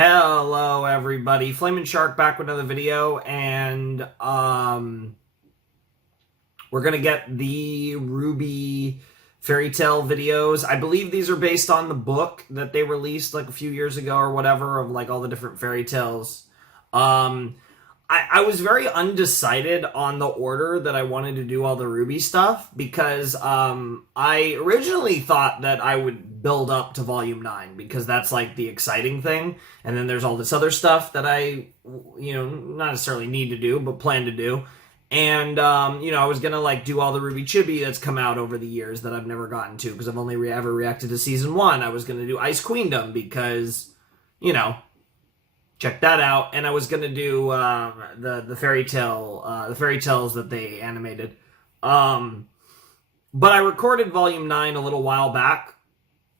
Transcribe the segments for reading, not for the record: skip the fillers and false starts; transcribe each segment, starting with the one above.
Hello everybody, Flamin' Shark back with another video, and we're gonna get the RWBY fairy tale videos. I believe these are based on the book that they released like a few years ago or whatever, of like all the different fairy tales. I was very undecided on the order that I wanted to do all the RWBY stuff, because I originally thought that I would build up to volume 9, because that's like the exciting thing, and then there's all this other stuff that I, not necessarily need to do, but plan to do. And I was gonna like do all the RWBY chibi that's come out over the years that I've never gotten to, because I've only ever reacted to season 1. I was gonna do Ice Queendom because, check that out. And I was gonna do the fairy tales that they animated. But I recorded volume 9 a little while back.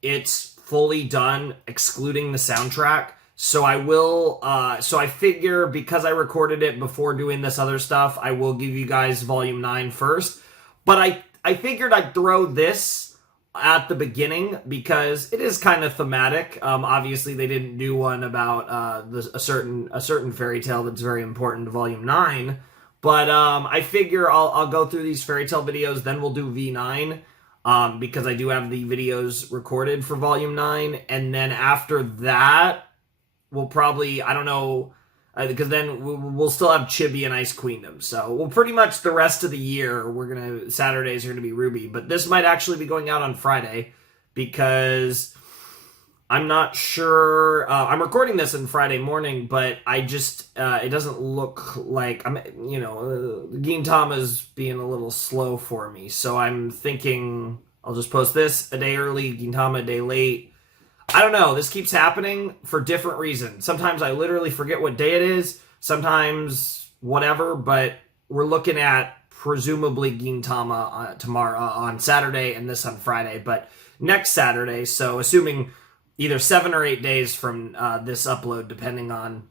It's fully done, excluding the soundtrack. So I will, so I figure because I recorded it before doing this other stuff, I will give you guys volume 9 first. But I figured I'd throw this at the beginning because it is kind of thematic. Obviously they didn't do one about a certain fairy tale that's very important to volume 9. But I figure I'll go through these fairy tale videos, then we'll do V9. Because I do have the videos recorded for volume 9. And then after that, we'll probably, I don't know, because then we'll still have Chibi and Ice Queendom. So we'll pretty much the rest of the year, Saturdays are going to be RWBY. But this might actually be going out on Friday, because I'm not sure. I'm recording this on Friday morning, but I just, it doesn't look like, Gintama's being a little slow for me. So I'm thinking I'll just post this a day early, Gintama a day late. I don't know. This keeps happening for different reasons. Sometimes I literally forget what day it is. Sometimes whatever. But we're looking at presumably Gintama tomorrow on Saturday, and this on Friday. But next Saturday, so assuming either 7 or 8 days from this upload, depending on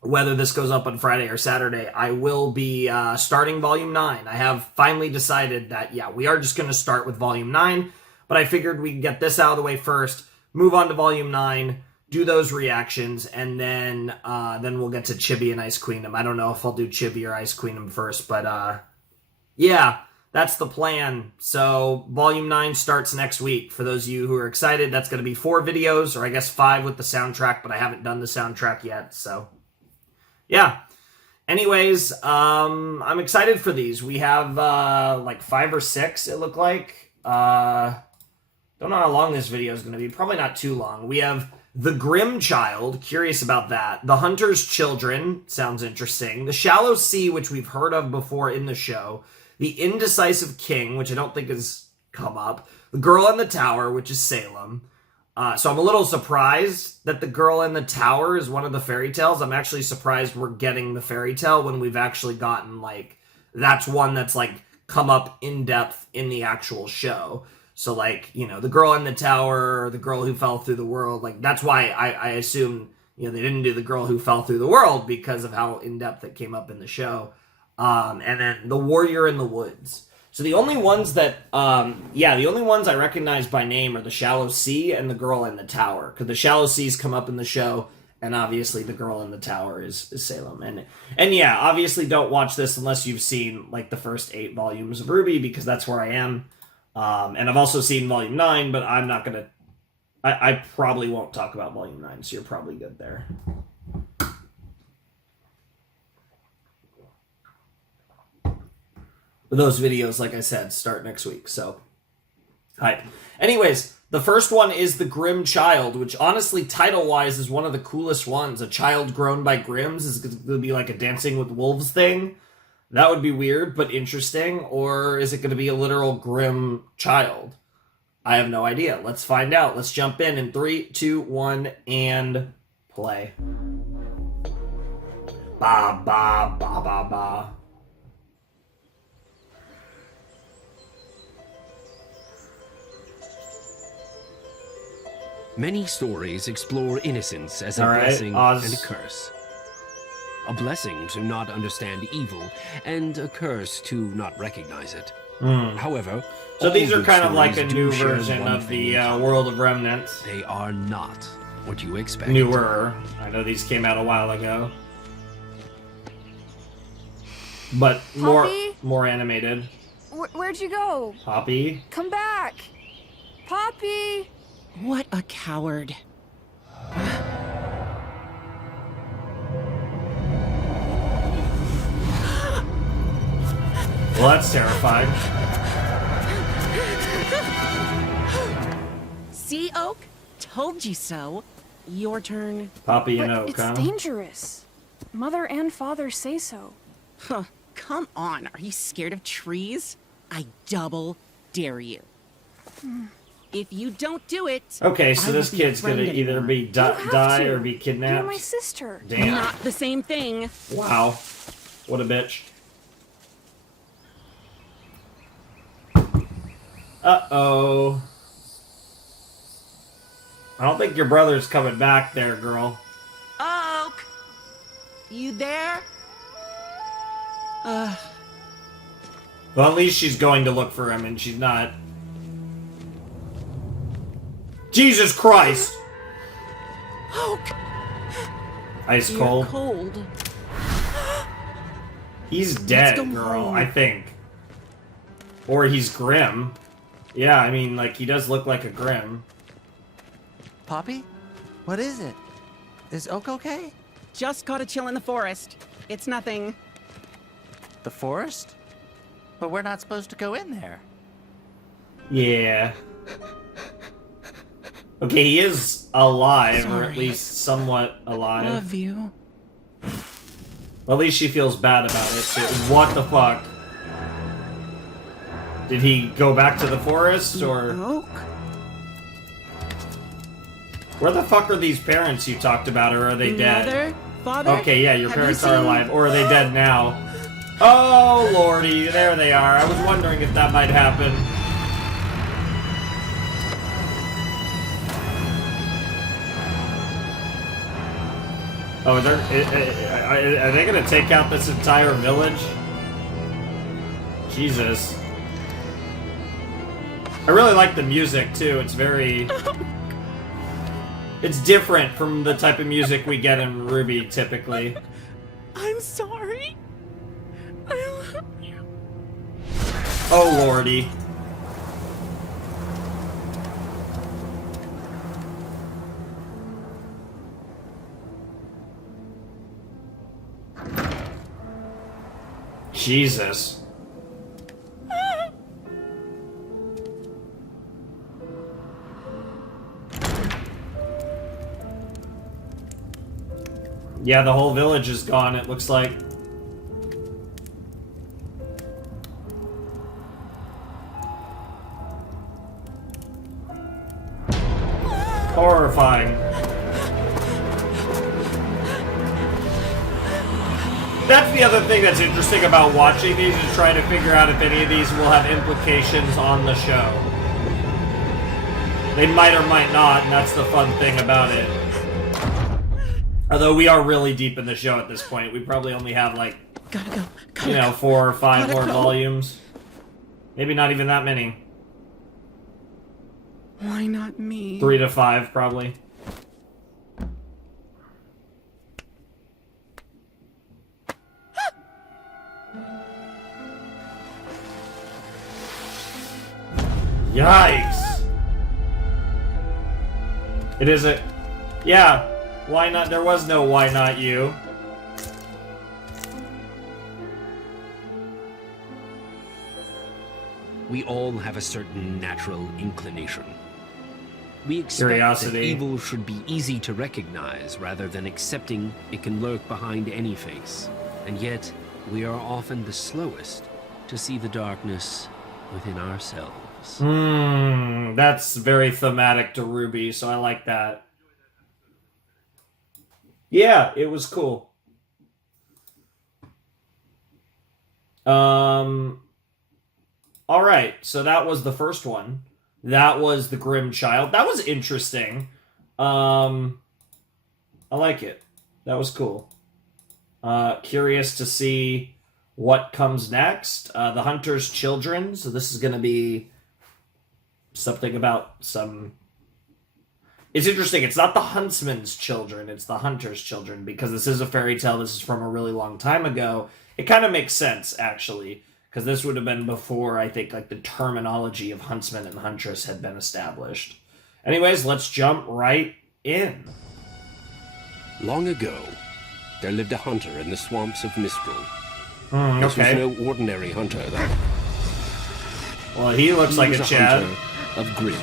whether this goes up on Friday or Saturday, I will be starting volume 9. I have finally decided that, yeah, we are just going to start with volume 9. But I figured we'd get this out of the way first, move on to volume 9, do those reactions, and then we'll get to Chibi and Ice Queendom. I don't know if I'll do Chibi or Ice Queendom first, but yeah, that's the plan. So volume 9 starts next week. For those of you who are excited, that's going to be 4 videos, or I guess 5 with the soundtrack, but I haven't done the soundtrack yet, so yeah. Anyways, I'm excited for these. We have like 5 or 6, it looked like. Don't know how long this video is going to be. Probably not too long. We have the Grimm Child. Curious about that. The Hunter's Children. Sounds interesting. The Shallow Sea, which we've heard of before in the show. The Indecisive King, which I don't think has come up. The Girl in the Tower, which is Salem. So I'm a little surprised that the Girl in the Tower is one of the fairy tales. I'm actually surprised we're getting the fairy tale when we've actually gotten, like, that's one that's, like, come up in depth in the actual show. So, like, the Girl in the Tower, or the Girl Who Fell Through the World, like, that's why I assume, they didn't do the Girl Who Fell Through the World, because of how in-depth it came up in the show. And then the Warrior in the Woods. So the only ones that, the only ones I recognize by name are the Shallow Sea and the Girl in the Tower. Because the Shallow Seas come up in the show, and obviously the Girl in the Tower is Salem. And yeah, obviously don't watch this unless you've seen, like, the first 8 volumes of RWBY, because that's where I am. And I've also seen volume 9, but I'm not gonna, I probably won't talk about volume 9, so you're probably good there. But those videos, like I said, start next week, so hype. Anyways, the first one is the Grimm Child, which honestly, title-wise, is one of the coolest ones. A child grown by Grimms is going to be like a Dancing with Wolves thing. That would be weird, but interesting. Or is it going to be a literal Grimm child? I have no idea. Let's find out. Let's jump in 3, 2, 1, and play. Ba, ba, ba, ba, ba. Many stories explore innocence as a blessing and a curse. A blessing to not understand evil, and a curse to not recognize it. However, so these are kind of like a new version of the world of Remnant. They are not what you expect. Newer. I know these came out a while ago. But more animated. Where'd you go? Poppy? Come back! Poppy! What a coward. Well, that's terrifying. See, Oak? Told you so. Your turn. Poppy and Oak, It's dangerous. Mother and father say so. Huh. Come on, are you scared of trees? I double dare you. If you don't do it... Okay, so this kid's gonna either be die or be kidnapped. You're my sister. Damn. Not the same thing. Wow. What a bitch. Uh-oh. I don't think your brother's coming back there, girl. Oak! You there? Well, at least she's going to look for him, and she's not. Jesus Christ! Oak! Ice You're cold. cold. He's dead, go girl, home. I think. Or he's Grimm. Yeah, I mean, like, he does look like a Grimm. Poppy? What is it? Is Oak okay? Just got a chill in the forest. It's nothing. The forest? But we're not supposed to go in there. Yeah. Okay, he is alive, or at Sorry. least somewhat alive. Love you. Well, at least she feels bad about it, too. What the fuck? Did he go back to the forest, or... Oak? Where the fuck are these parents you talked about, or are they dead? Mother? Father? Okay, yeah, your Have you parents are seen- alive. Or are they dead now? Oh, lordy, there they are. I was wondering if that might happen. Oh, are they gonna take out this entire village? Jesus. I really like the music, too. It's very... It's different from the type of music we get in RWBY, typically. I'm sorry. I love you. Oh, lordy. Jesus. Yeah, the whole village is gone, it looks like. Horrifying. That's the other thing that's interesting about watching these, is trying to figure out if any of these will have implications on the show. They might or might not, and that's the fun thing about it. Although we are really deep in the show at this point. We probably only have, like, Gotta go. Gotta you know, go. 4 or 5 Gotta more go. volumes. Maybe not even that many. Why not me? 3 to 5, probably. Yikes! It is a... Yeah, why not? There was no why not you. We all have a certain natural inclination. We expect Curiosity. that evil should be easy to recognize rather than accepting it can lurk behind any face. And yet, we are often the slowest to see the darkness within ourselves. That's very thematic to RWBY, so I like that. Yeah, it was cool. Alright, so that was the first one. That was the Grimm Child. That was interesting. I like it. That was cool. Curious to see what comes next. The Hunter's Children. So this is going to be something about some It's interesting. It's not the huntsman's children. It's the hunter's children, because this is a fairy tale. This is from a really long time ago. It kind of makes sense, actually, because this would have been before, I think, like the terminology of huntsman and huntress had been established. Anyways, let's jump right in. Long ago, there lived a hunter in the swamps of Mistral. Okay. This was no ordinary hunter, though. Well, he looks like a Chad. Of Grimm.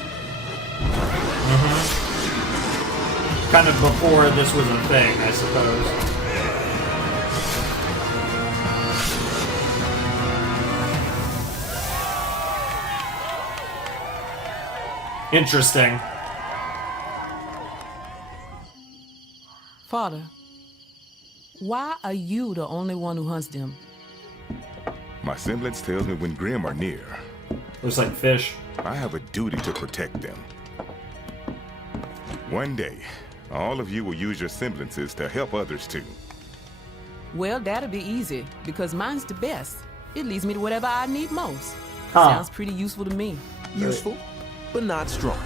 Kind of before this was a thing, I suppose. Interesting. Father, why are you the only one who hunts them? My semblance tells me when Grimm are near. Looks like fish. I have a duty to protect them. One day, all of you will use your semblances to help others too. Well, that'll be easy, because mine's the best. It leads me to whatever I need most. Huh. Sounds pretty useful to me. Useful, but not strong.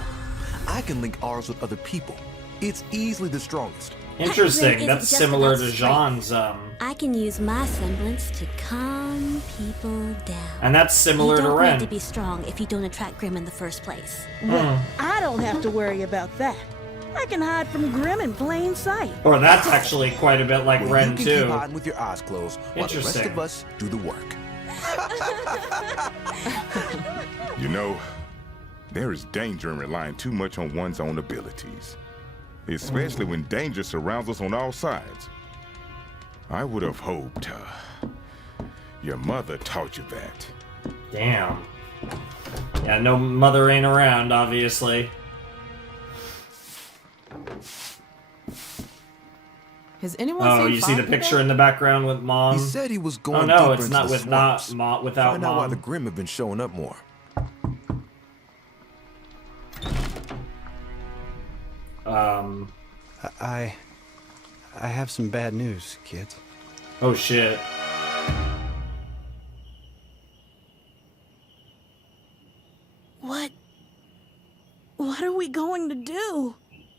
I can link ours with other people. It's easily the strongest. Interesting. That's similar to Jean's. I can use my semblance to calm people down. And that's similar to Ren. You don't need to be strong if you don't attract Grimm in the first place. Well, I don't have to worry about that. I can hide from Grimm in plain sight. Or that's actually quite a bit like Ren, you can too. keep hiding with your eyes closed while the rest of us do the work. You know, there is danger in relying too much on one's own abilities. Especially when danger surrounds us on all sides. I would have hoped your mother taught you that. Damn. Yeah, no mother ain't around, obviously. Has anyone seen you see the picture in the background with Mom? He said he was going no, deeper it's into not the with swamps. without Find Mom. out why the Grimm have been showing up more. I have some bad news, kids. Oh shit. What are we going to do?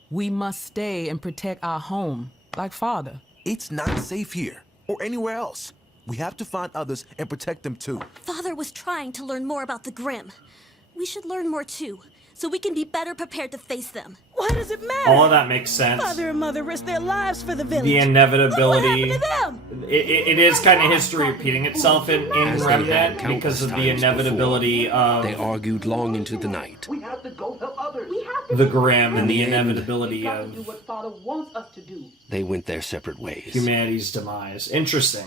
We must stay and protect our home, like Father. It's not safe here, or anywhere else. We have to find others and protect them too. Father was trying to learn more about the Grimm. We should learn more too, so we can be better prepared to face them. Why does it matter? All of that makes sense. Father and Mother risked their lives for the village. The inevitability. Look what happened to them? It is kind of history repeating itself in Remnant because of the inevitability of They argued long into the night. We have to go help others. the Grimm and the inevitability of do what Father wants us to do. They went their separate ways. humanity's demise. Interesting.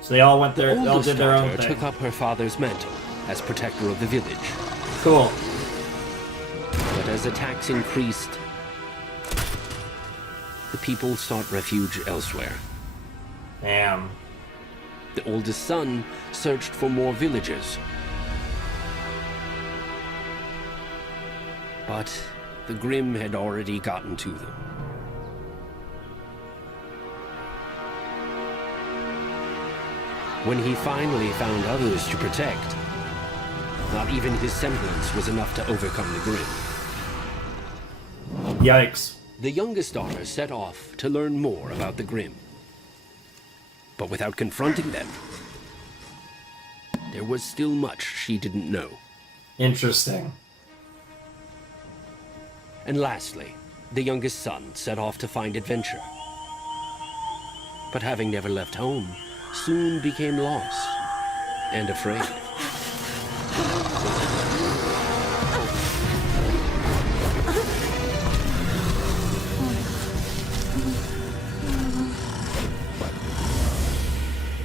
So they all went their, they all did their own daughter thing. took up her father's mantle as protector of the village. Cool. But as attacks increased, the people sought refuge elsewhere. Damn. The oldest son searched for more villagers. But the Grimm had already gotten to them. When he finally found others to protect, not even his semblance was enough to overcome the Grimm. Yikes. The youngest daughter set off to learn more about the Grimm. But without confronting them, there was still much she didn't know. Interesting. And lastly, the youngest son set off to find adventure. But having never left home, soon became lost and afraid.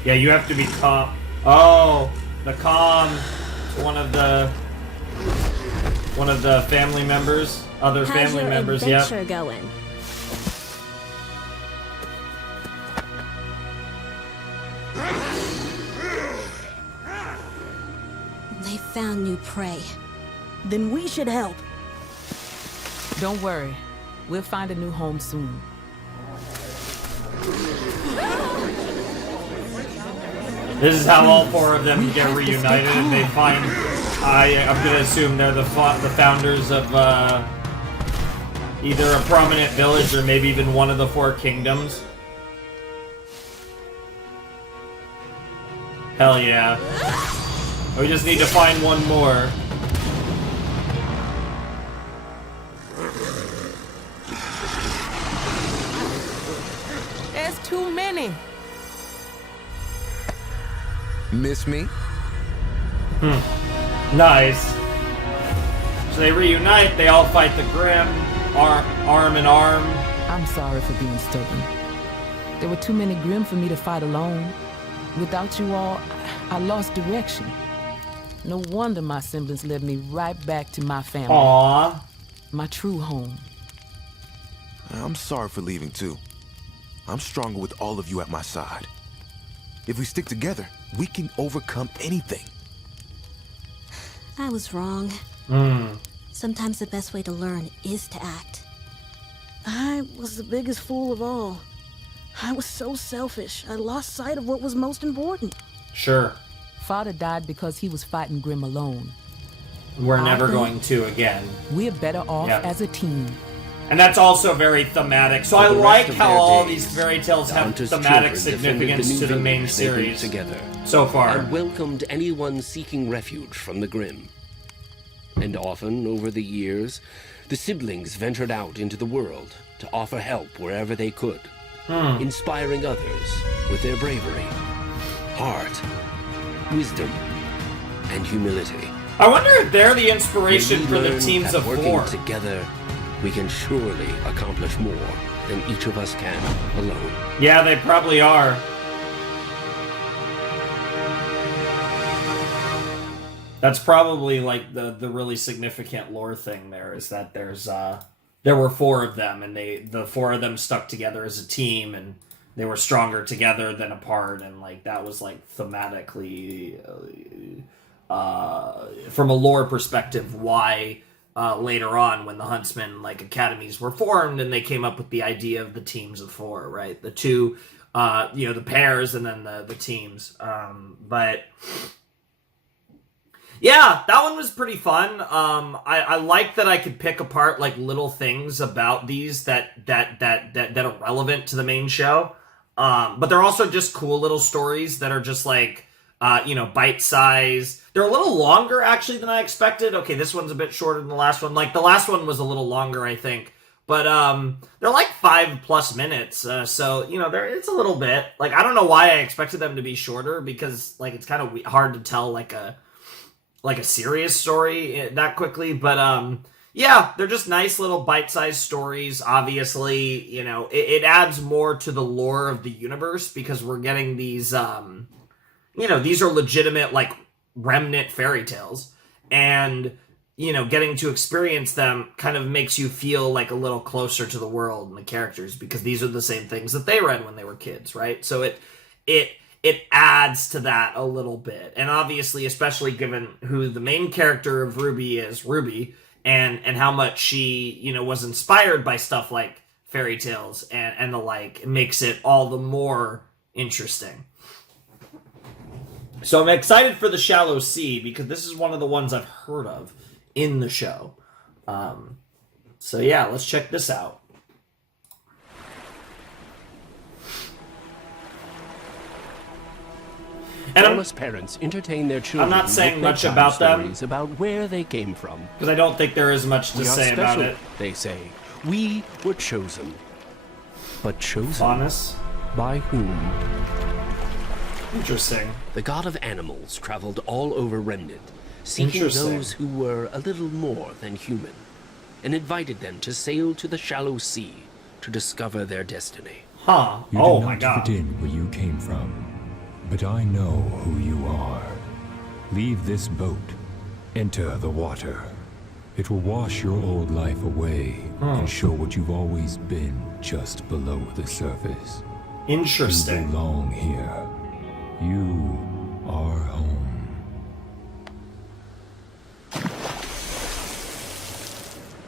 Yeah, you have to be calm. Oh, the calm. One of the family members, other How's family your members. adventure Yep. going? They found new prey. Then we should help. Don't worry. We'll find a new home soon. This is how all four of them get reunited, and they find. I'm gonna assume they're the founders of Either a prominent village or maybe even one of the 4 kingdoms. Hell yeah. We just need to find one more. There's too many. Miss me? Nice. So they reunite, they all fight the Grimm, arm in arm. I'm sorry for being stubborn. There were too many Grimm for me to fight alone. Without you all, I lost direction. No wonder my semblance led me right back to my family. Aww. My true home. I'm sorry for leaving too. I'm stronger with all of you at my side. If we stick together, we can overcome anything. I was wrong. Sometimes the best way to learn is to act. I was the biggest fool of all. I was so selfish. I lost sight of what was most important. Sure. Father died because he was fighting Grimm alone. We're never going to again. We're better off as a team. And that's also very thematic. So I like how all these fairy tales have thematic significance to the main series together, so far. And welcomed anyone seeking refuge from the Grimm. And often, over the years, the siblings ventured out into the world to offer help wherever they could, inspiring others with their bravery, heart, wisdom, and humility. I wonder if they're the inspiration for the teams of 4. Working together, we can surely accomplish more than each of us can alone. Yeah, they probably are. That's probably like the really significant lore thing there, is that there were 4 of them, and the 4 of them stuck together as a team, and they were stronger together than apart, and like that was like thematically from a lore perspective why later on, when the Huntsman like academies were formed and they came up with the idea of the teams of 4, right? The 2 the pairs and then the teams. But yeah, that one was pretty fun. I like that I could pick apart like little things about these that are relevant to the main show. But they're also just cool little stories that are just like bite-sized. They're a little longer actually than I expected. Okay, this one's a bit shorter than the last one. Like the last one was a little longer, I think. But they're like 5+ minutes. So it's a little bit. Like I don't know why I expected them to be shorter, because like it's kind of hard to tell like a serious story that quickly, but yeah, they're just nice little bite-sized stories. Obviously, it adds more to the lore of the universe, because we're getting these these are legitimate like Remnant fairy tales, and getting to experience them kind of makes you feel like a little closer to the world and the characters, because these are the same things that they read when they were kids, right? So it adds to that a little bit. And obviously, especially given who the main character of RWBY is, RWBY, and how much she, was inspired by stuff like fairy tales and the like, it makes it all the more interesting. So I'm excited for the Shallow Sea, because this is one of the ones I've heard of in the show. So yeah, let's check this out. And Thomas parents entertain their children. I'm not saying much about them, about where they came from, because I don't think there is much to say about it. They say we were chosen, but chosen Honest? By whom? Interesting. The god of animals traveled all over Remnant, seeking those who were a little more than human, and invited them to sail to the Shallow Sea to discover their destiny. Huh? You oh did my not god! Fit in where you came from. But I know who you are. Leave this boat. Enter the water. It will wash your old life away and show what you've always been just below the surface. Interesting. You belong here. You are home.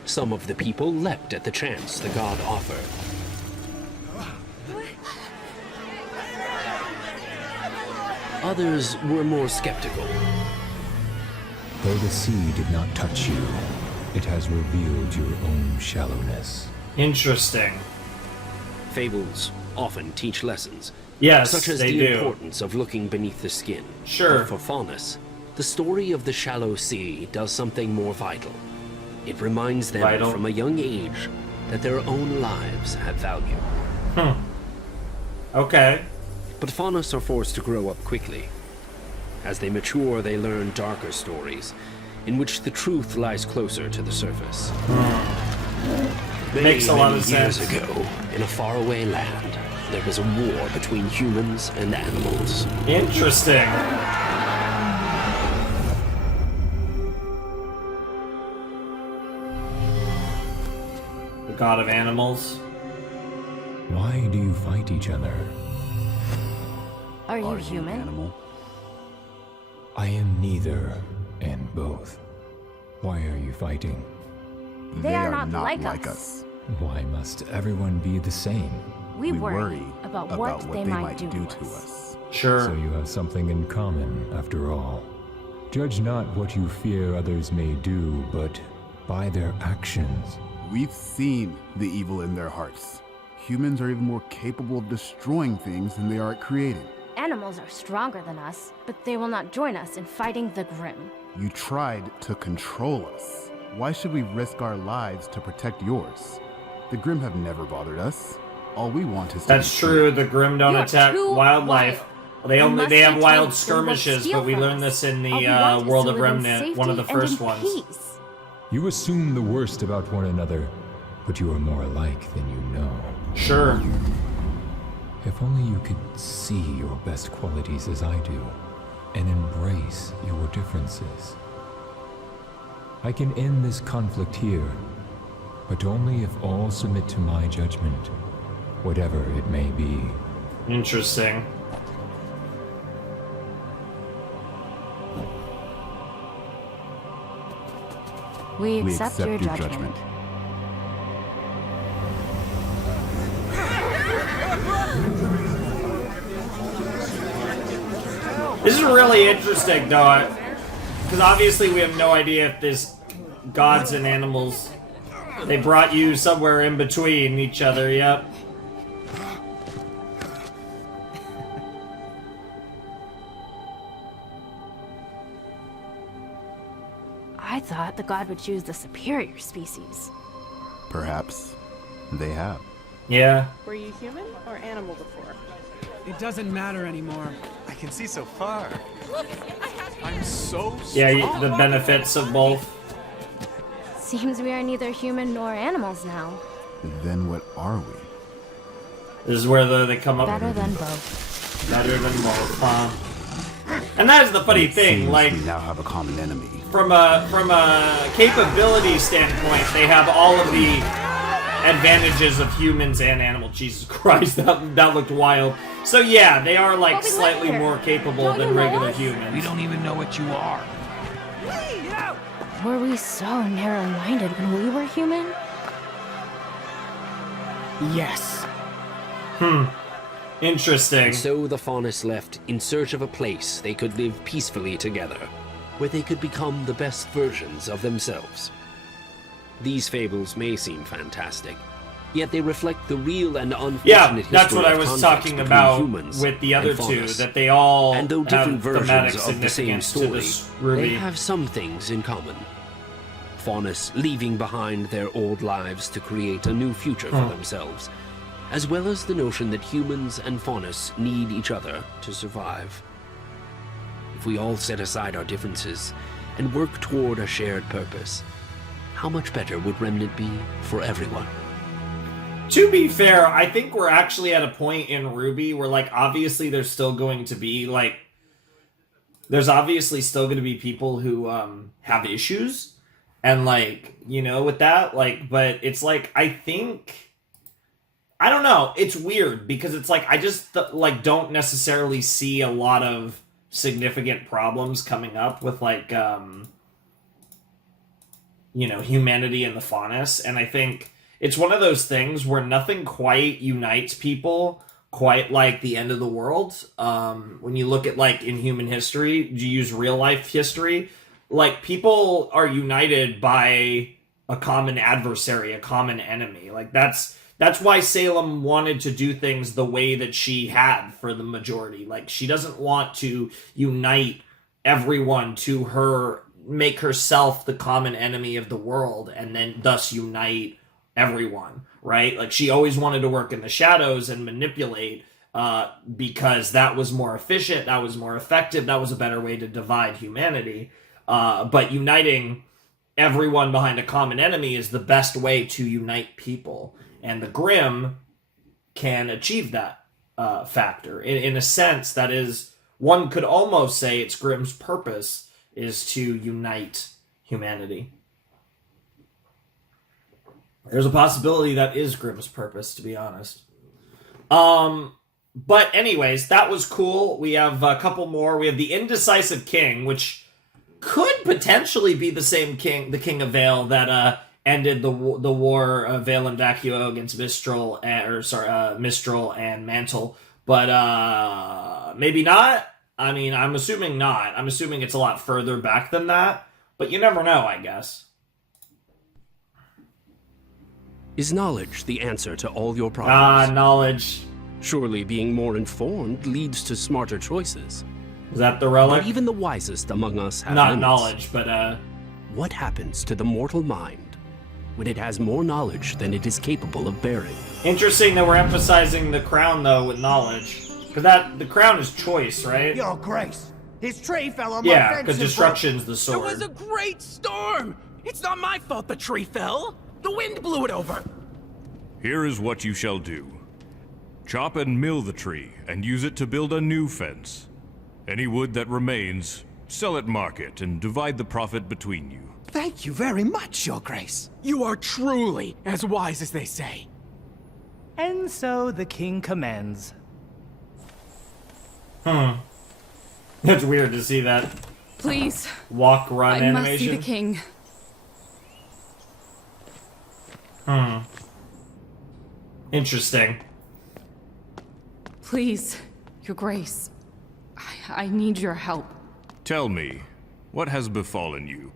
Some of the people leapt at the chance the god offered. Others were more skeptical. Though the sea did not touch you, It has revealed your own shallowness. Interesting. Fables often teach lessons. Yes, such as they the do. importance of looking beneath the skin. Sure. But for Faunus, the story of the shallow sea does something more vital. It reminds them from a young age that their own lives have value. Okay. But Faunus are forced to grow up quickly. As they mature, they learn darker stories, in which the truth lies closer to the surface. Makes a lot of years sense. ago, in a faraway land, there was a war between humans and animals. Interesting. The god of animals. Why do you fight each other? Are you human? I am neither and both. Why are you fighting? They are not like us. Why must everyone be the same? We worry about what they might do to us. Sure. So you have something in common, after all. Judge not what you fear others may do, but by their actions. We've seen the evil in their hearts. Humans are even more capable of destroying things than they are at creating. Animals are stronger than us, but they will not join us in fighting the Grimm. You tried to control us. Why should we risk our lives to protect yours? The Grimm have never bothered us. All we want is to That's be true. free. The Grimm don't attack wildlife. They have wild skirmishes, but we learned this in the World of Remnant, one of the first ones. You assume the worst about one another, but you are more alike than you know. Sure. If only you could see your best qualities as I do, and embrace your differences. I can end this conflict here, but only if all submit to my judgment, whatever it may be. Interesting. We accept your judgment. This is really interesting, though, because obviously we have no idea if this gods and animals, they brought you somewhere in between each other, yep. I thought the god would choose the superior species. Perhaps they have. Yeah. Were you human or animal before? It doesn't matter anymore. I can see so far. Look, I'm so Yeah, the benefits of both. Seems we are neither human nor animals now. Then what are we? This is where they come up. Better than both. Better than both, huh? And that is the funny thing, like, we now have a common enemy. From a capability standpoint, they have all of the advantages of humans and animals. Jesus Christ, that looked wild. So yeah, they are like slightly more capable than regular humans. We don't even know what you are. Were we so narrow-minded when we were human? Yes. Interesting. And so the Faunus left in search of a place they could live peacefully together, where they could become the best versions of themselves. These fables may seem fantastic, yet they reflect the real and unfortunate history that's what I of was conflicts talking between about humans with the other and two, Faunus. that they all And though have different thematic versions of the same significance to story, this they RWBY. have some things in common. Faunus leaving behind their old lives to create a new future for themselves, as well as the notion that humans and Faunus need each other to survive. If we all set aside our differences and work toward a shared purpose, how much better would Remnant be for everyone? To be fair, I think we're actually at a point in RWBY where, like, obviously there's still going to be, like, there's obviously still going to be people who have issues, and, like, you know, with that, like, but it's like, I think, I don't know, it's weird, because it's like, I just, like, don't necessarily see a lot of significant problems coming up with, like, you know, humanity and the Faunus, and I think it's one of those things where nothing quite unites people quite like the end of the world. When you look at, like, in human history, you use real life history, like, people are united by a common adversary, a common enemy. Like that's why Salem wanted to do things the way that she had for the majority. Like she doesn't want to unite everyone to her, make herself the common enemy of the world, and then thus unite everyone, right? Like she always wanted to work in the shadows and manipulate, because that was more efficient, that was more effective, that was a better way to divide humanity. But uniting everyone behind a common enemy is the best way to unite people. And the Grimm can achieve that factor. In a sense, that is, one could almost say it's Grimm's purpose is to unite humanity. There's a possibility that is Grimm's purpose, to be honest. But anyways, that was cool. We have a couple more. We have the Indecisive King, which could potentially be the same king, the King of Vale, that ended the war of Vale and Vacuo against Mistral and Mantle. But maybe not. I mean, I'm assuming not. I'm assuming it's a lot further back than that. But you never know, I guess. Is knowledge the answer to all your problems? Knowledge. Surely being more informed leads to smarter choices. Is that the relic? But even the wisest among us have not limits. knowledge, but What happens to the mortal mind when it has more knowledge than it is capable of bearing? Interesting that we're emphasizing the crown, though, with knowledge. Because the crown is choice, right? Your Grace, his tree fell on my Yeah, fence because and destruction's the It sword. was a great storm! It's not my fault the tree fell! The wind blew it over! Here is what you shall do. Chop and mill the tree, and use it to build a new fence. Any wood that remains, sell at market, and divide the profit between you. Thank you very much, Your Grace. You are truly as wise as they say. And so the king commands. That's weird to see that. Please. Walk, run I animation. must see the king. Interesting. Please, Your Grace. I need your help. Tell me, what has befallen you?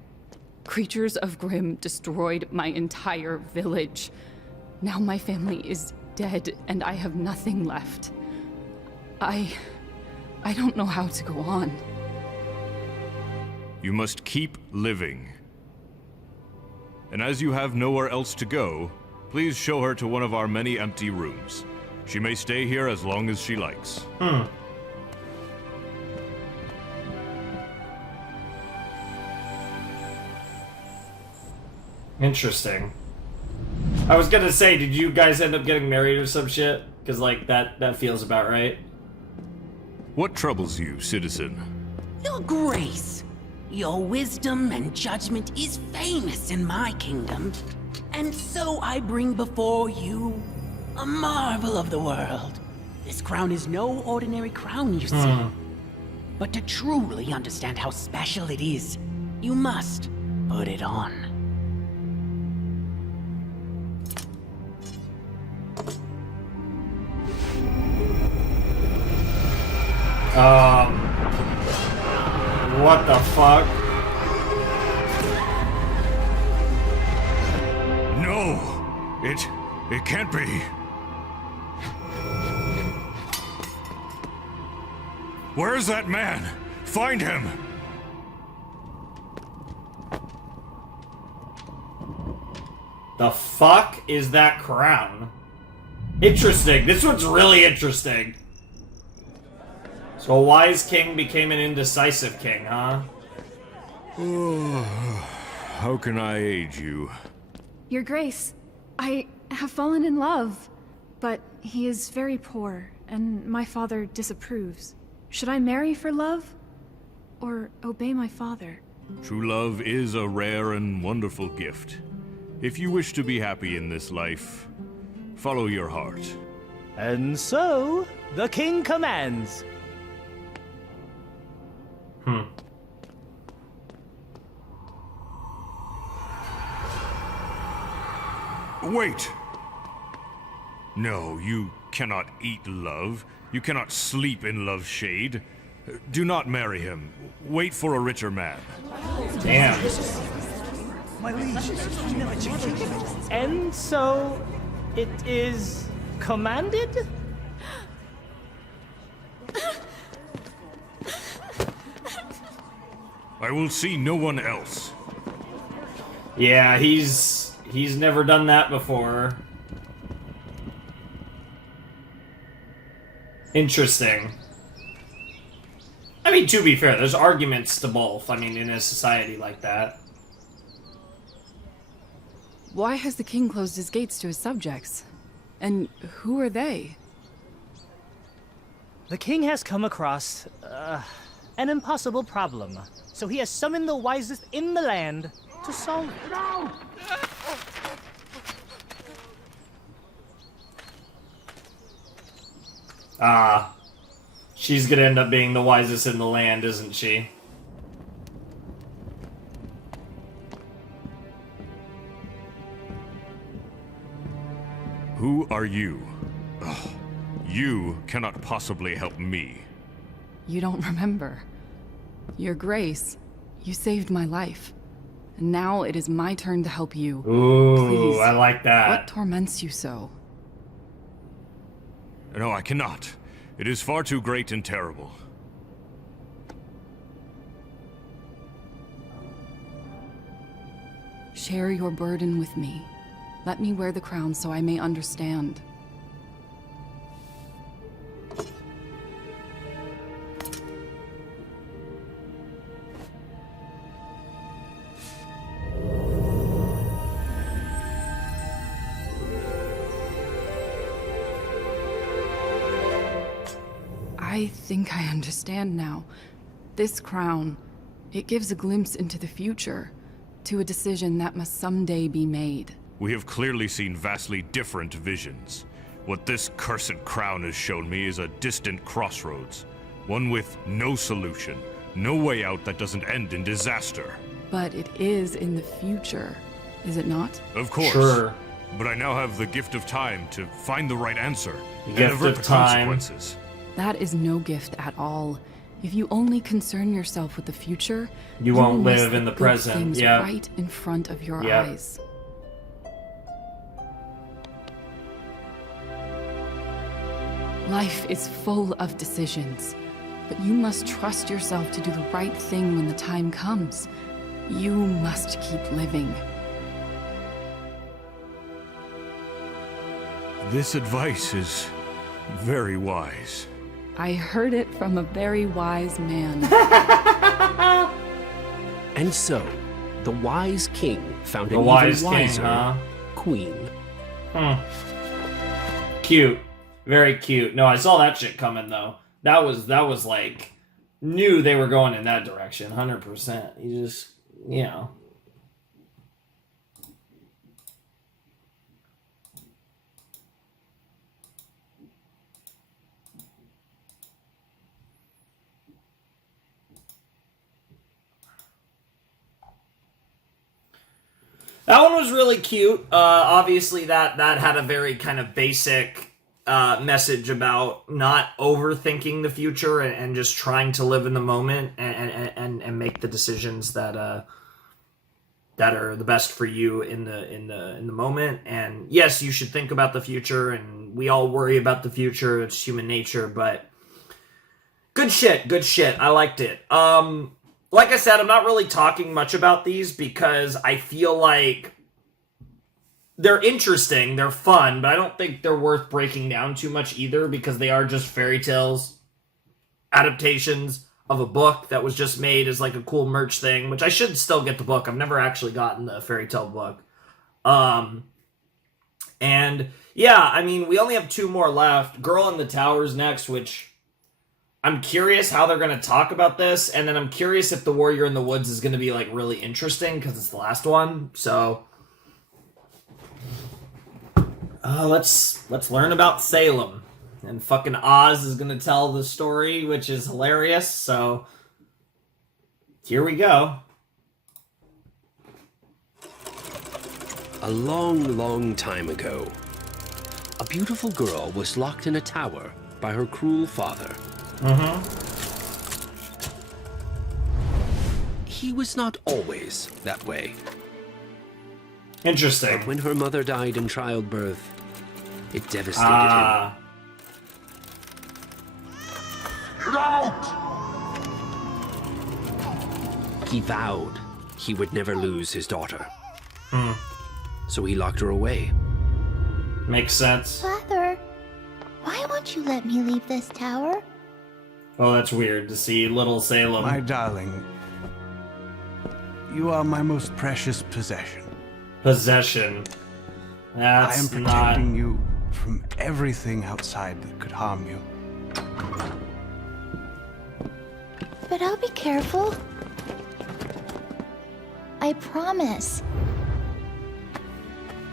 Creatures of Grimm destroyed my entire village. Now my family is dead and I have nothing left. I don't know how to go on. You must keep living. And as you have nowhere else to go, please show her to one of our many empty rooms. She may stay here as long as she likes. Interesting. I was gonna say, did you guys end up getting married or some shit? Because, like, that feels about right. What troubles you, citizen? Your Grace, your wisdom and judgment is famous in my kingdom. And so I bring before you a marvel of the world. This crown is no ordinary crown, you see. But to truly understand how special it is, you must put it on. What the fuck? No! It can't be. Where's that man? Find him! The fuck is that crown? Interesting. This one's really interesting. So a wise king became an indecisive king, huh? How can I aid you? Your Grace, I have fallen in love, but he is very poor, and my father disapproves. Should I marry for love, or obey my father? True love is a rare and wonderful gift. If you wish to be happy in this life, follow your heart. And so, the king commands. Wait! No, you cannot eat love. You cannot sleep in love's shade. Do not marry him. Wait for a richer man. Damn. My liege, never change. And so, it is commanded? I will see no one else. Yeah, he's never done that before. Interesting. I mean, to be fair, there's arguments to both. I mean, in a society like that. Why has the king closed his gates to his subjects? And who are they? The king has come across an impossible problem, so he has summoned the wisest in the land to solve it. No! Ah. She's gonna end up being the wisest in the land, isn't she? Who are you? Ugh. You cannot possibly help me. You don't remember. Your Grace, you saved my life. And now it is my turn to help you. Ooh, Please, I like that. what torments you so? No, I cannot. It is far too great and terrible. Share your burden with me. Let me wear the crown so I may understand. I think I understand now. This crown, it gives a glimpse into the future, to a decision that must someday be made. We have clearly seen vastly different visions. What this cursed crown has shown me is a distant crossroads. One with no solution, no way out that doesn't end in disaster. But it is in the future, is it not? Of course. Sure. But I now have the gift of time to find the right answer and Gift avert of the time. consequences. That is no gift at all. If you only concern yourself with the future, You won't will miss live in the good present. things Yeah. right in front of your Yeah. eyes. Life is full of decisions, but you must trust yourself to do the right thing when the time comes. You must keep living. This advice is very wise. I heard it from a very wise man. And so, the wise king found The an wise even king, wiser huh? queen. Cute. Very cute. No, I saw that shit coming though. That was like knew they were going in that direction, 100%. You just, you know. That one was really cute. Obviously, that had a very kind of basic message about not overthinking the future and just trying to live in the moment and make the decisions that are the best for you in the moment. And yes, you should think about the future, and we all worry about the future. It's human nature, but good shit. I liked it. Like I said, I'm not really talking much about these because I feel like they're interesting, they're fun, but I don't think they're worth breaking down too much either because they are just fairy tales, adaptations of a book that was just made as like a cool merch thing, which I should still get the book. I've never actually gotten the fairy tale book. And yeah, I mean, we only have 2 more left. Girl in the Tower's next, which I'm curious how they're going to talk about this, and then I'm curious if The Warrior in the Woods is going to be like really interesting because it's the last one. So let's learn about Salem, and fucking Oz is going to tell the story, which is hilarious. So here we go. A long, long time ago, a beautiful girl was locked in a tower by her cruel father. Mm-hmm. He was not always that way. Interesting. But when her mother died in childbirth, it devastated him. He vowed he would never lose his daughter. So he locked her away. Makes sense. Father, why won't you let me leave this tower? Oh, that's weird to see little Salem. My darling, you are my most precious possession. Possession. That's I am protecting you from everything outside that could harm you. But I'll be careful. I promise.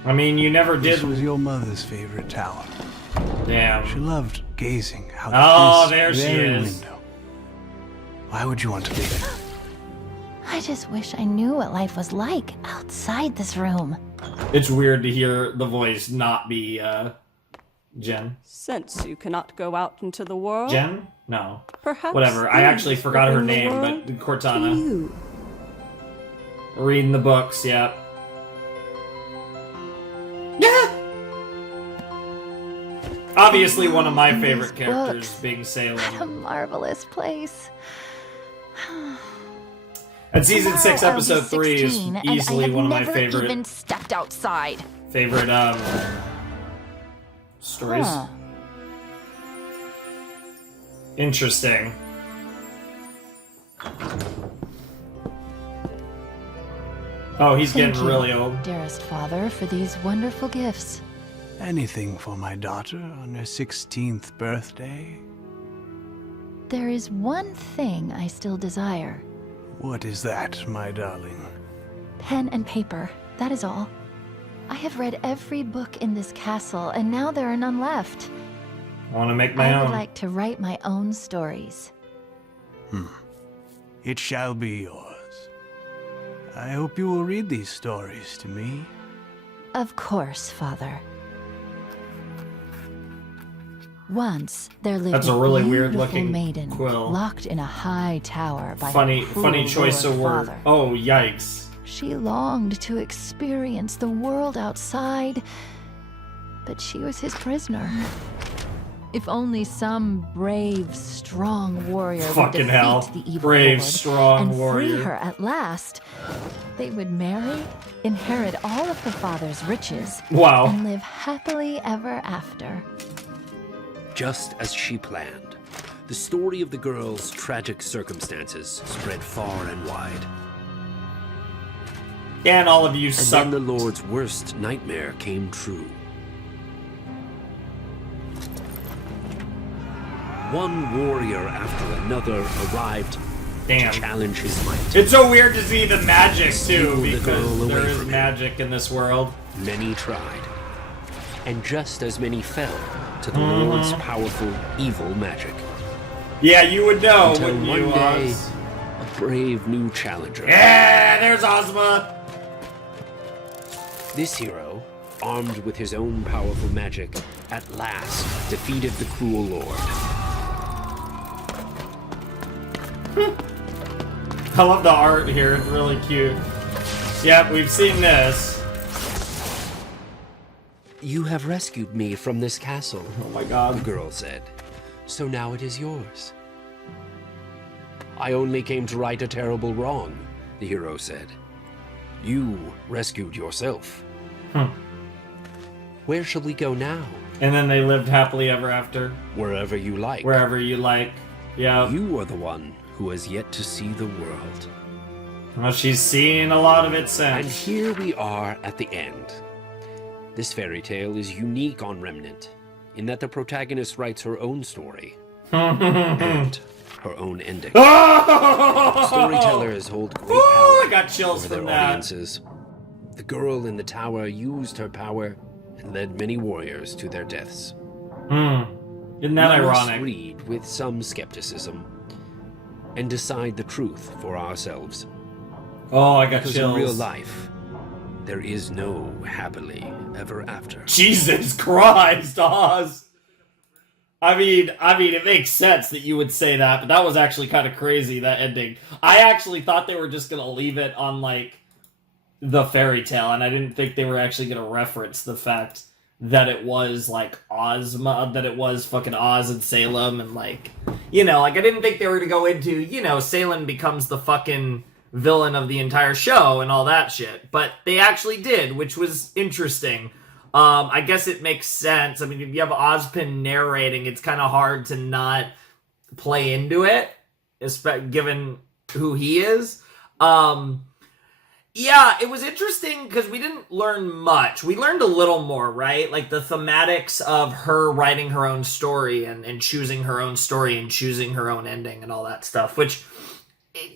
I mean, you never did. This was your mother's favorite tower. Damn. She loved gazing out Oh, this there she very is. window. Why would you want to leave it? I just wish I knew what life was like outside this room. It's weird to hear the voice not be, Jen. Since you cannot go out into the world. Jen? No. Perhaps. Whatever. I actually things forgot will her bring the name, world but Cortana. to you. Reading the books, yep. Obviously one of my favorite characters being What a Salem. marvelous place. And season 6, Tomorrow I'll be episode 3 is 16, and easily I have one of my never favorite even stepped outside. Stories. Huh. Interesting. Oh, he's Thank getting you, really old. dearest father, for these wonderful gifts. Anything for my daughter on her 16th birthday? There is one thing I still desire. What is that, my darling? Pen and paper, that is all. I have read every book in this castle, and now there are none left. I want to make my I would own. like to write my own stories. It shall be yours. I hope you will read these stories to me. Of course, father. Once there lived That's a really beautiful weird-looking maiden quill. locked in a high tower by Funny her cruel choice lord of word. father. Oh, yikes. She longed to experience the world outside, but she was his prisoner. If only some brave, strong warrior would Fucking defeat hell. the evil Brave, lord strong and warrior. free her at last, they would marry, inherit all of her father's riches, Wow. and live happily ever after. Just as she planned, the story of the girl's tragic circumstances spread far and wide. And all of you And suck. then the Lord's worst nightmare came true. One warrior after another arrived to challenge his might. It's so weird to see the magic, Steal too, the girl because away there is from him. magic in this world. Many tried, and just as many fell to the Mhm. Lord's powerful evil magic. Yeah, you would know, Until wouldn't one you, day, Oz? a brave new challenger. Yeah, there's Ozma! This hero, armed with his own powerful magic, at last defeated the cruel Lord. I love the art here, it's really cute. Yep, we've seen this. You have rescued me from this castle. Oh my god. The girl said. So now it is yours. I only came to right a terrible wrong, the hero said. You rescued yourself. Where shall we go now? And then they lived happily ever after. Wherever you like. Wherever you like. Yeah. You are the one who has yet to see the world. Well, she's seen a lot of it since. And here we are at the end. This fairy tale is unique on Remnant, in that the protagonist writes her own story. And her own ending. Storytellers hold great power I got chills over their from that. audiences. The girl in the tower used her power and led many warriors to their deaths. Isn't that We must ironic? read with some skepticism and decide the truth for ourselves. Oh, I got Because chills. in real life, there is no happily ever after. Jesus Christ, Oz! I mean, it makes sense that you would say that, but that was actually kind of crazy, that ending. I actually thought they were just gonna leave it on, like, the fairy tale, and I didn't think they were actually going to reference the fact that it was like Ozma, that it was fucking Oz and Salem, and like, you know, like I didn't think they were going to go into, you know, Salem becomes the fucking villain of the entire show and all that shit, but they actually did, which was interesting. I guess it makes sense. I mean, if you have Ozpin narrating, it's kind of hard to not play into it, given who he is. Yeah, it was interesting because we didn't learn much. We learned a little more, right? Like the thematics of her writing her own story and choosing her own story and choosing her own ending and all that stuff, which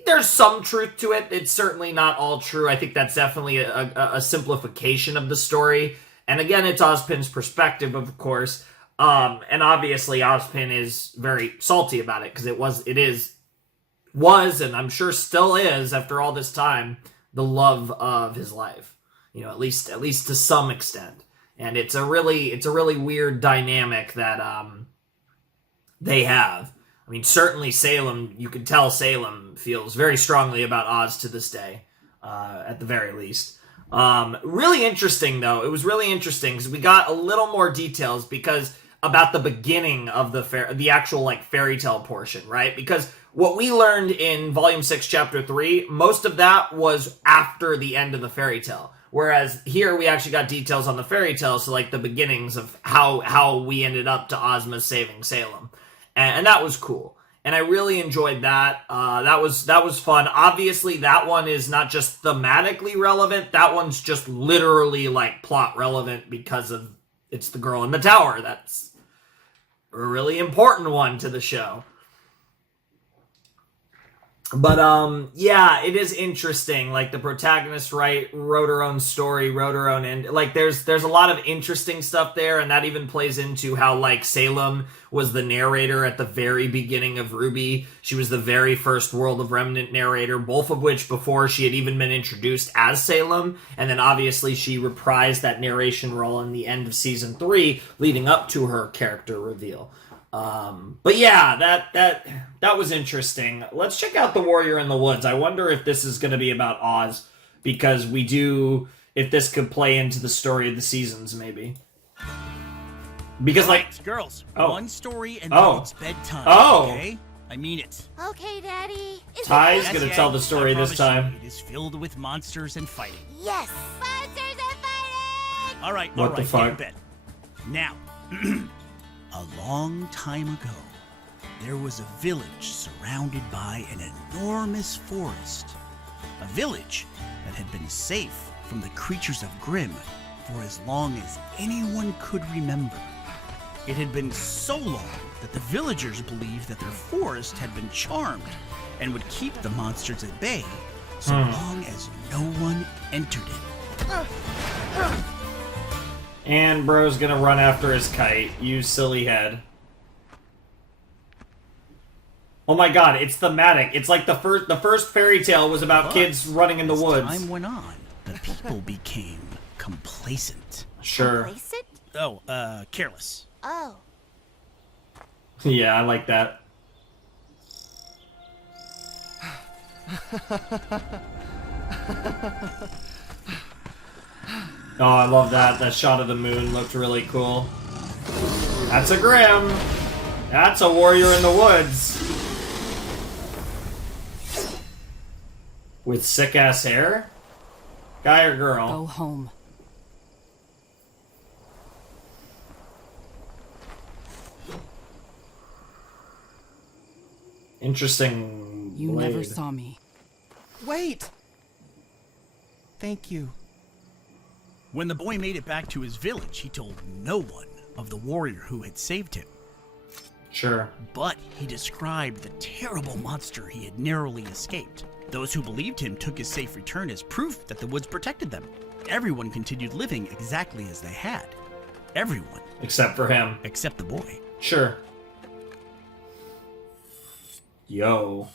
there's some truth to it. It's certainly not all true. I think that's definitely a simplification of the story. And again, it's Ozpin's perspective, of course. And obviously Ozpin is very salty about it because it was, and I'm sure still is after all this time, the love of his life, you know, at least to some extent. And it's a really weird dynamic that they have. I mean, certainly Salem, you can tell Salem feels very strongly about Oz to this day, at the very least. Really interesting though. It was really interesting because we got a little more details about the beginning of the actual like fairy tale portion, right? Because what we learned in Volume 6, Chapter 3, most of that was after the end of the fairy tale. Whereas here we actually got details on the fairy tale, so like the beginnings of how we ended up to Ozma saving Salem. And that was cool. And I really enjoyed that. That was fun. Obviously, that one is not just thematically relevant. That one's just literally like plot relevant because it's the girl in the tower. That's a really important one to the show. But, yeah, it is interesting. Like, the protagonist, wrote her own story, wrote her own end. Like, there's a lot of interesting stuff there, and that even plays into how, like, Salem was the narrator at the very beginning of RWBY. She was the very first World of Remnant narrator, both of which before she had even been introduced as Salem, and then obviously she reprised that narration role in the end of Season 3, leading up to her character reveal. But yeah, that was interesting. Let's check out The Warrior in the Woods. I wonder if this is going to be about Oz, because if this could play into the story of the seasons, maybe. Because, like... Girls, oh. one story and then it's bedtime, okay? I mean it. Okay, Daddy. Ty's going to tell the story this time. It is filled with monsters and fighting. Yes! Monsters and fighting! All right, what the fuck? Get in bed. Now... A long time ago, there was a village surrounded by an enormous forest. A village that had been safe from the creatures of Grimm for as long as anyone could remember. It had been so long that the villagers believed that their forest had been charmed and would keep the monsters at bay so long as no one entered it. And bro's gonna run after his kite. You silly head. Oh my god, it's thematic. It's like the first fairy tale was about kids running in the woods. As time went on, the people became complacent. Sure. Complacent? Oh, careless. Oh. Yeah, I like that. Oh, I love that. That shot of the moon looked really cool. That's a Grimm. That's a warrior in the woods. With sick-ass hair? Guy or girl? Go home. Interesting You blade. never saw me. Wait! Thank you. When the boy made it back to his village, he told no one of the warrior who had saved him. Sure. But he described the terrible monster he had narrowly escaped. Those who believed him took his safe return as proof that the woods protected them. Everyone continued living exactly as they had. Everyone. Except for him. Except the boy. Sure. Yo.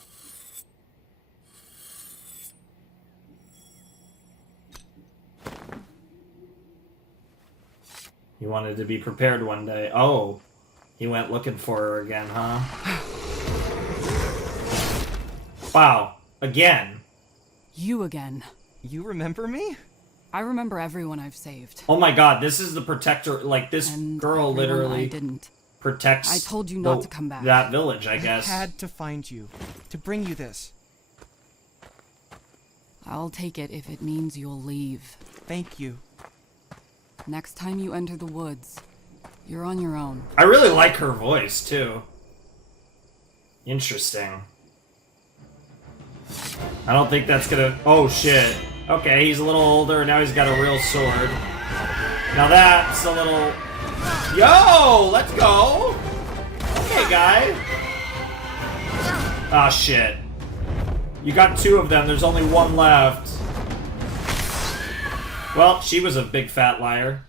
He wanted to be prepared one day. Oh. He went looking for her again, huh? Wow. Again. You again. You remember me? I remember everyone I've saved. Oh my god, this is the protector. Like, this girl everyone literally I didn't. protects I told you not to come back. that village, I guess. I had to find you, to bring you this. I'll take it if it means you'll leave. Thank you. Next time you enter the woods, you're on your own. I really like her voice, too. Interesting. I don't think that's gonna... Oh, shit. Okay, he's a little older, now he's got a real sword. Now that's a little... Yo! Let's go! Okay, guy. Ah, shit. You got 2 of them, there's only 1 left. Well, she was a big fat liar.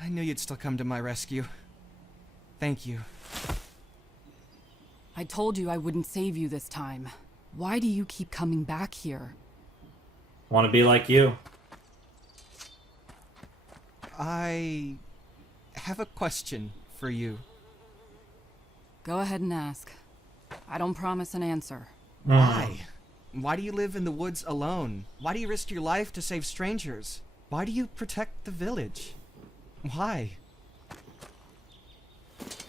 I knew you'd still come to my rescue. Thank you. I told you I wouldn't save you this time. Why do you keep coming back here? Want to be like you. I have a question for you. Go ahead and ask. I don't promise an answer. Why? Why do you live in the woods alone? Why do you risk your life to save strangers? Why do you protect the village? Why?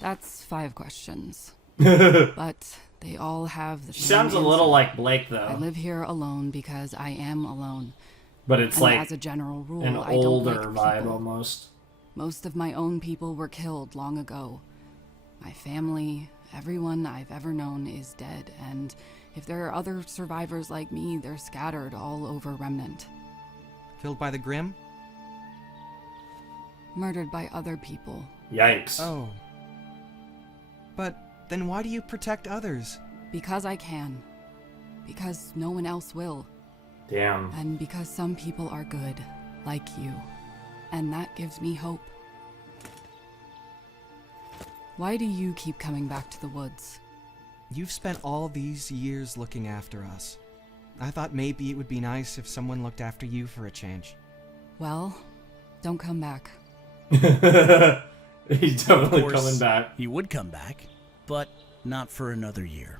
That's 5 questions. But they all have the She same sounds a answer. little like Blake, though. I live here alone because I am alone. But it's And like as a general rule, an I don't older like vibe people. almost. Most of my own people were killed long ago. My family, everyone I've ever known is dead, and if there are other survivors like me, they're scattered all over Remnant. Killed by the Grimm? Murdered by other people. Yikes. Oh. But then why do you protect others? Because I can. Because no one else will. Damn. And because some people are good, like you. And that gives me hope. Why do you keep coming back to the woods? You've spent all these years looking after us. I thought maybe it would be nice if someone looked after you for a change. Well, don't come back. He's totally Of course, coming back. He would come back, but not for another year.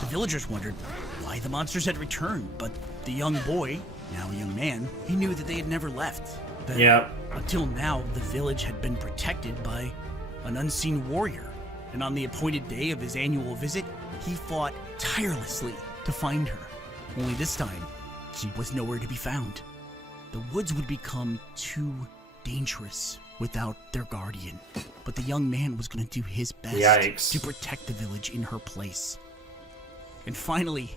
The villagers wondered why the monsters had returned, but the young boy, now a young man, he knew that they had never left. That Yep. Until now, the village had been protected by an unseen warrior, and on the appointed day of his annual visit, he fought tirelessly to find her. Only this time, she was nowhere to be found. The woods would become too dangerous without their guardian, but the young man was going to do his best Yikes. to protect the village in her place. And finally,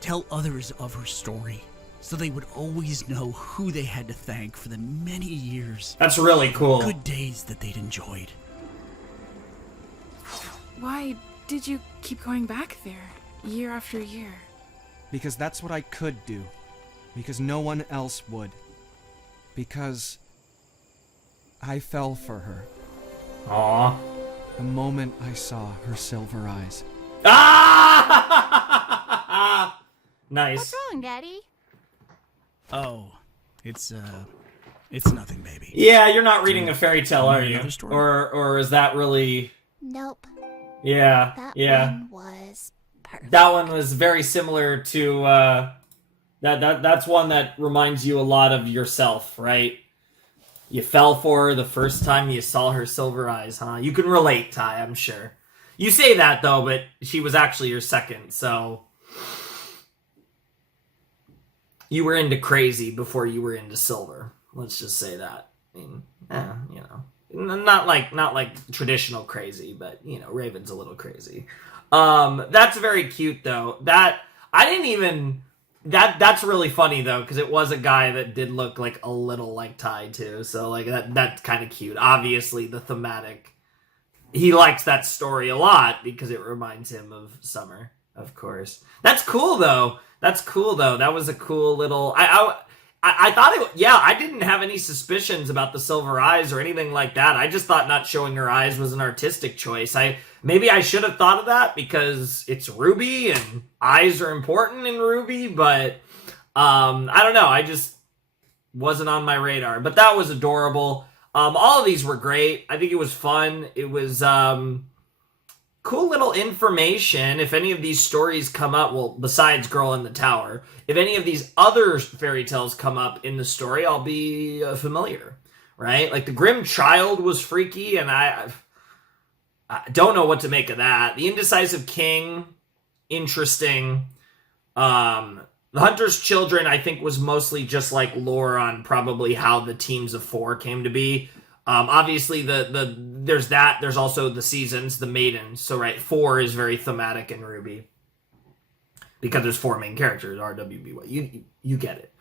tell others of her story, so they would always know who they had to thank for the many years. That's really cool. Good days that they'd enjoyed. Why did you keep going back there, year after year? Because that's what I could do. Because no one else would. Because I fell for her. Aww. The moment I saw her silver eyes. Ah! Nice. What's wrong, Daddy? Oh, it's nothing, baby. Yeah, you're not reading a fairy tale, are you? Another story? Or is that really... Nope. Yeah, That yeah. one was perfect. That one was very similar to that's one that reminds you a lot of yourself, right? You fell for her the first time you saw her silver eyes, huh? You can relate, Ty, I'm sure. You say that though, but she was actually your second, so you were into crazy before you were into silver. Let's just say that. I mean, you know. Not like traditional crazy, but you know, Raven's a little crazy. That's very cute though. That's really funny though, because it was a guy that did look like a little like Ty too. So like that's kind of cute. Obviously the thematic, he likes that story a lot because it reminds him of summer, of course. That's cool though. That was a cool little, I thought I didn't have any suspicions about the silver eyes or anything like that. I just thought not showing her eyes was an artistic choice. Maybe I should have thought of that because it's RWBY and eyes are important in RWBY, but I don't know. I just wasn't on my radar. But that was adorable. All of these were great. I think it was fun. It was cool little information. If any of these stories come up, well, besides Girl in the Tower, if any of these other fairy tales come up in the story, I'll be familiar, right? Like the Grimm child was freaky, and I don't know what to make of that. The Indecisive King, interesting. The Hunter's Children, I think, was mostly just like lore on probably how the teams of 4 came to be. Obviously, there's that. There's also the seasons, the maidens. So, right, 4 is very thematic in RWBY because there's 4 main characters. RWBY. You get it.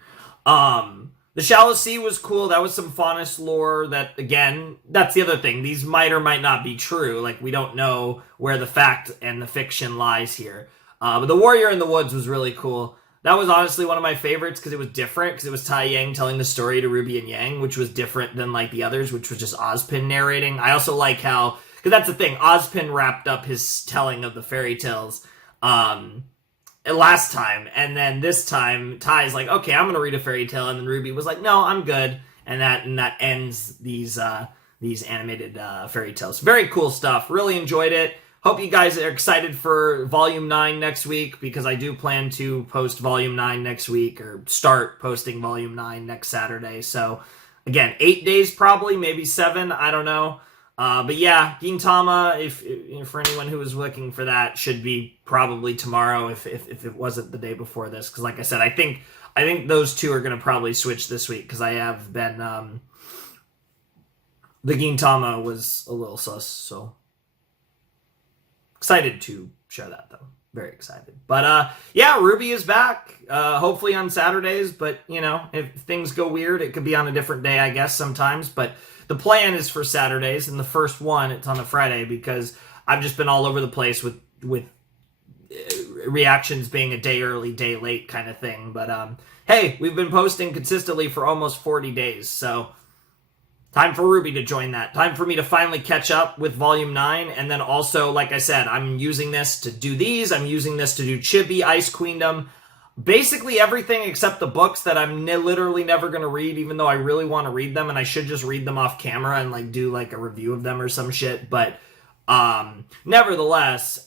The Shallow Sea was cool. That was some Faunus lore. That, again, that's the other thing. These might or might not be true. Like, we don't know where the fact and the fiction lies here. But the Warrior in the Woods was really cool. That was honestly one of my favorites because it was different, because it was Tai Yang telling the story to Ruby and Yang, which was different than like the others, which was just Ozpin narrating. I also like how, because that's the thing, Ozpin wrapped up his telling of the fairy tales last time, and then this time Tai's like, okay, I'm gonna read a fairy tale, and then Ruby was like, no, I'm good, and that ends these animated fairy tales. Very cool stuff. Really enjoyed it. Hope you guys are excited for Volume 9 next week, because I do plan to post Volume 9 next week, or start posting Volume 9 next Saturday. So, again, 8 days probably, maybe 7, I don't know. But yeah, Gintama, if for anyone who was looking for that, should be probably tomorrow if it wasn't the day before this. Because like I said, I think those two are going to probably switch this week, because I have been... the Gintama was a little sus, so... Excited to share that, though. Very excited. But, yeah, RWBY is back. Hopefully on Saturdays. But, you know, if things go weird, it could be on a different day, I guess, sometimes. But the plan is for Saturdays. And the first one, it's on a Friday. Because I've just been all over the place with reactions being a day early, day late kind of thing. But, hey, we've been posting consistently for almost 40 days. So... time for RWBY to join that. Time for me to finally catch up with Volume 9. And then also, like I said, I'm using this to do these. I'm using this to do Chibi, Ice Queendom. Basically everything except the books that I'm literally never going to read, even though I really want to read them. And I should just read them off camera and like do like a review of them or some shit. But nevertheless,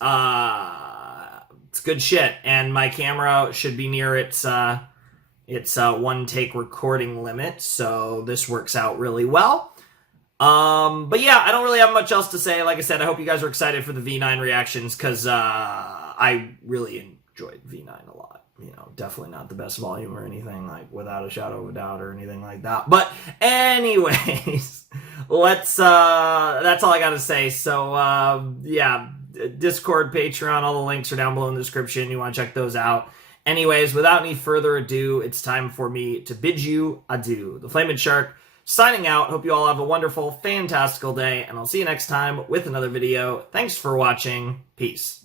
it's good shit. And my camera should be near its one take recording limit, so this works out really well. But yeah, I don't really have much else to say. Like I said, I hope you guys are excited for the V9 reactions, because I really enjoyed V9 a lot. You know, definitely not the best volume or anything, like without a shadow of a doubt or anything like that. But anyways, that's all I gotta say. So yeah, Discord, Patreon, all the links are down below in the description. You want to check those out. Anyways, without any further ado, it's time for me to bid you adieu. The Flamin' Shark signing out. Hope you all have a wonderful, fantastical day, and I'll see you next time with another video. Thanks for watching. Peace.